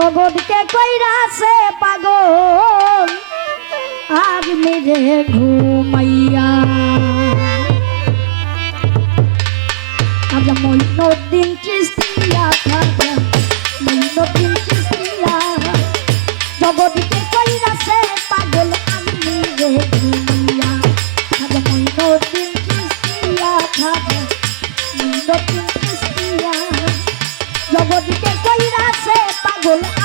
জগৎকে কইরাছে পাগল। আর মেরে ঘুমাইয়া। আমরা মৈনদিন চিস্তিয়া থাকা। মৈনদিন চিস্তিয়া জগৎকে কইরাছে পাগল, আর মেরে ঘুমাইয়া। আমরা মৈনদিন চিস্তিয়া থাকা। মৈনদিন চিস্তিয়া জগৎকে gun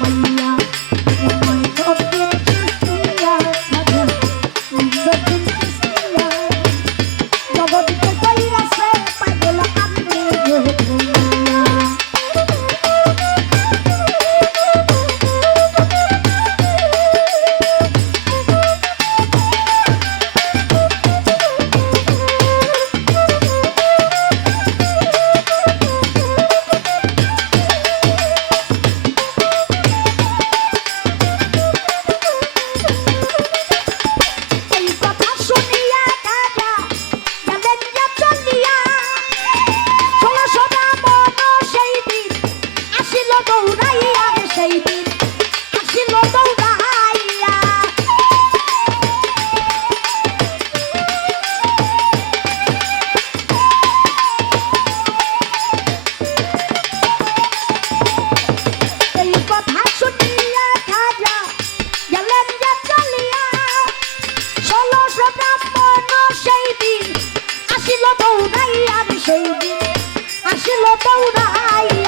Bye. আকাশে লোটা উড়াই।